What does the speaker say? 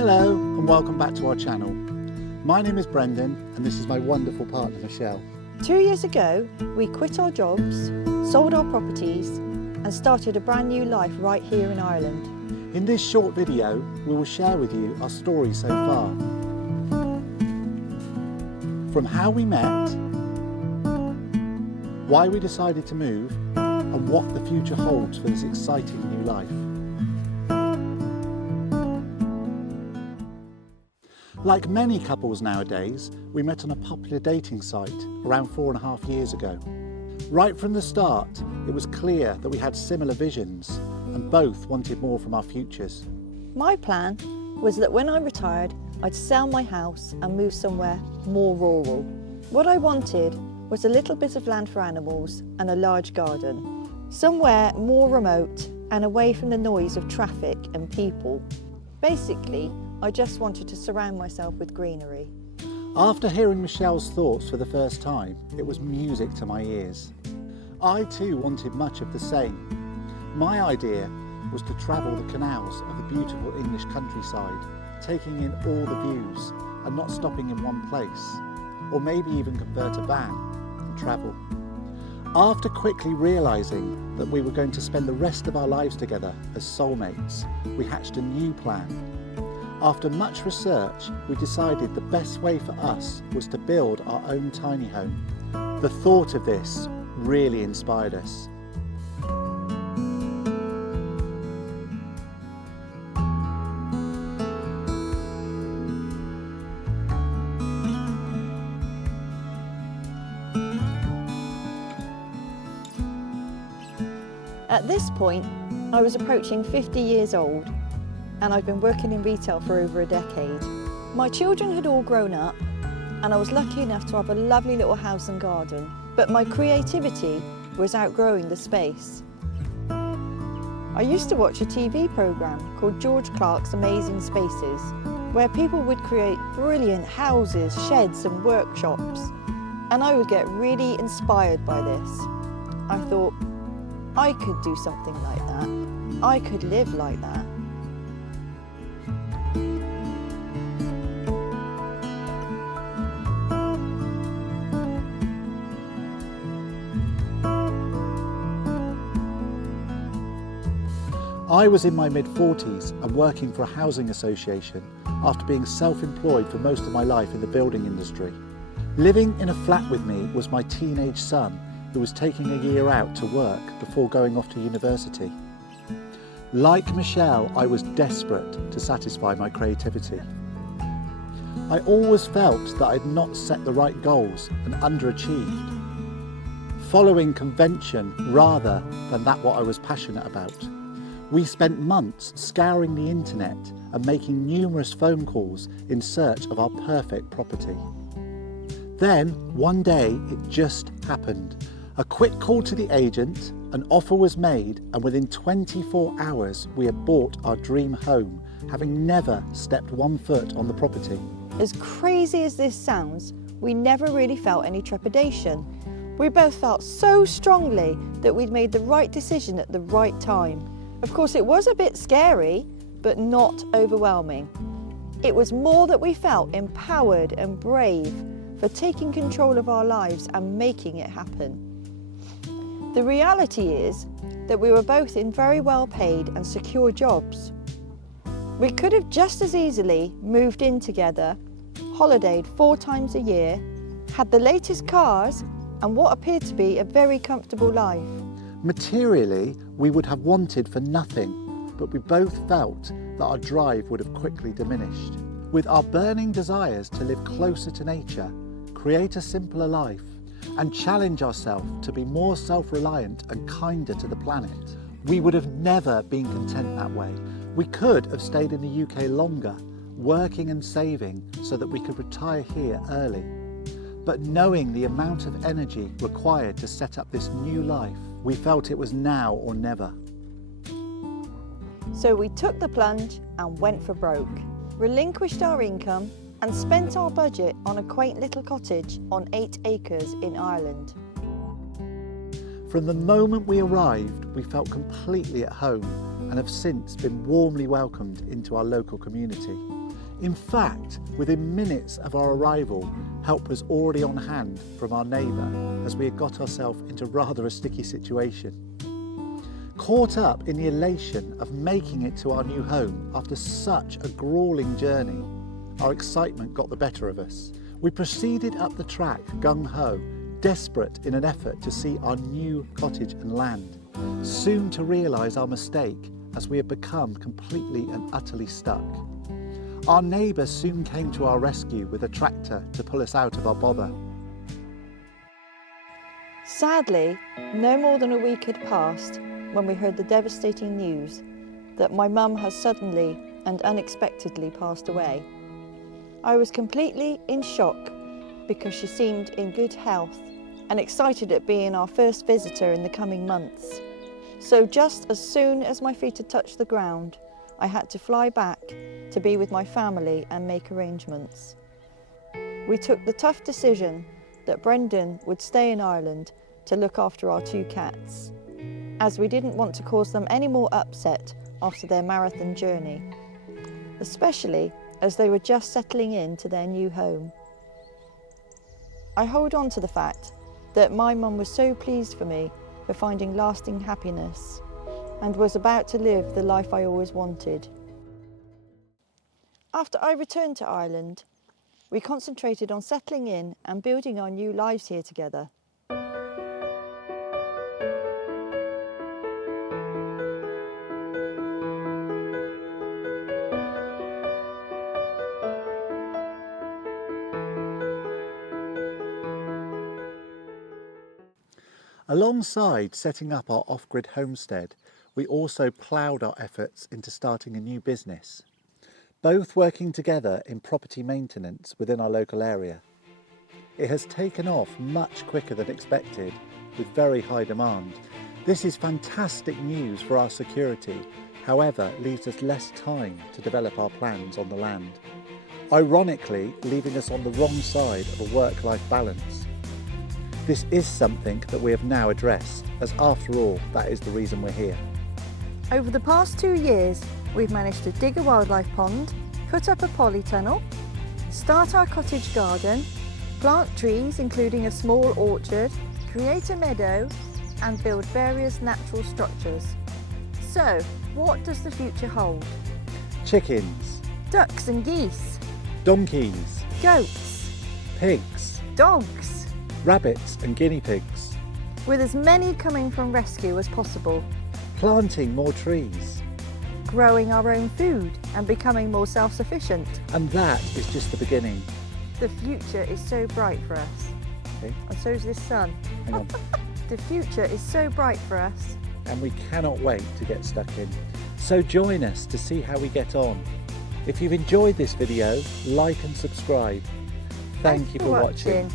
Hello and welcome back to our channel. My name is Brendan and this is my wonderful partner Michelle. 2 years ago, we quit our jobs, sold our properties and started a brand new life right here in Ireland. In this short video, we will share with you our story so far. From how we met, why we decided to move and what the future holds for this exciting new life. Like many couples nowadays, we met on a popular dating site around 4.5 years ago. Right from the start, it was clear that we had similar visions and both wanted more from our futures. My plan was that when I retired, I'd sell my house and move somewhere more rural. What I wanted was a little bit of land for animals and a large garden, somewhere more remote and away from the noise of traffic and people. Basically, I just wanted to surround myself with greenery. After hearing Michelle's thoughts for the first time, it was music to my ears. I too wanted much of the same. My idea was to travel the canals of the beautiful English countryside, taking in all the views and not stopping in one place, or maybe even convert a van and travel. After quickly realising that we were going to spend the rest of our lives together as soulmates, we hatched a new plan. After much research, we decided the best way for us was to build our own tiny home. The thought of this really inspired us. At this point, I was approaching 50 years old and I'd been working in retail for over a decade. My children had all grown up and I was lucky enough to have a lovely little house and garden, but my creativity was outgrowing the space. I used to watch a TV programme called George Clark's Amazing Spaces, where people would create brilliant houses, sheds and workshops, and I would get really inspired by this. I thought, I could do something like that. I could live like that. I was in my mid-40s and working for a housing association after being self-employed for most of my life in the building industry. Living in a flat with me was my teenage son, who was taking a year out to work before going off to university. Like Michelle, I was desperate to satisfy my creativity. I always felt that I'd not set the right goals and underachieved, following convention rather than that what I was passionate about. We spent months scouring the internet and making numerous phone calls in search of our perfect property. Then, one day, it just happened. A quick call to the agent, an offer was made, and within 24 hours, we had bought our dream home, having never stepped one foot on the property. As crazy as this sounds, we never really felt any trepidation. We both felt so strongly that we'd made the right decision at the right time. Of course, it was a bit scary, but not overwhelming. It was more that we felt empowered and brave for taking control of our lives and making it happen. The reality is that we were both in very well paid and secure jobs. We could have just as easily moved in together, holidayed 4 times a year, had the latest cars and what appeared to be a very comfortable life. Materially, we would have wanted for nothing, but we both felt that our drive would have quickly diminished. With our burning desires to live closer to nature, create a simpler life, and challenge ourselves to be more self-reliant and kinder to the planet, we would have never been content that way. We could have stayed in the UK longer, working and saving so that we could retire here early. But knowing the amount of energy required to set up this new life, we felt it was now or never. So we took the plunge and went for broke, relinquished our income and spent our budget on a quaint little cottage on 8 acres in Ireland. From the moment we arrived, we felt completely at home and have since been warmly welcomed into our local community. In fact, within minutes of our arrival, help was already on hand from our neighbour as we had got ourselves into rather a sticky situation. Caught up in the elation of making it to our new home after such a gruelling journey, our excitement got the better of us. We proceeded up the track gung-ho, desperate in an effort to see our new cottage and land, soon to realise our mistake as we had become completely and utterly stuck. Our neighbour soon came to our rescue with a tractor to pull us out of our bother. Sadly, no more than a week had passed when we heard the devastating news that my mum has suddenly and unexpectedly passed away. I was completely in shock because she seemed in good health and excited at being our first visitor in the coming months. So just as soon as my feet had touched the ground, I had to fly back to be with my family and make arrangements. We took the tough decision that Brendan would stay in Ireland to look after our 2 cats, as we didn't want to cause them any more upset after their marathon journey, especially as they were just settling into their new home. I hold on to the fact that my mum was so pleased for me for finding lasting happiness and was about to live the life I always wanted. After I returned to Ireland, we concentrated on settling in and building our new lives here together. Alongside setting up our off-grid homestead, we also ploughed our efforts into starting a new business, both working together in property maintenance within our local area. It has taken off much quicker than expected, with very high demand. This is fantastic news for our security, however, leaves us less time to develop our plans on the land, ironically leaving us on the wrong side of a work-life balance. This is something that we have now addressed, as after all, that is the reason we're here. Over the past 2 years, we've managed to dig a wildlife pond, put up a polytunnel, start our cottage garden, plant trees including a small orchard, create a meadow and build various natural structures. So, what does the future hold? Chickens, Ducks and geese, donkeys, goats, pigs, dogs, rabbits and guinea pigs, with as many coming from rescue as possible, planting more trees. growing our own food and becoming more self-sufficient. And that is just the beginning. The future is so bright for us. Okay. And so is this sun. Hang on. The future is so bright for us. And we cannot wait to get stuck in. So join us to see how we get on. If you've enjoyed this video, like and subscribe. Thank you for watching.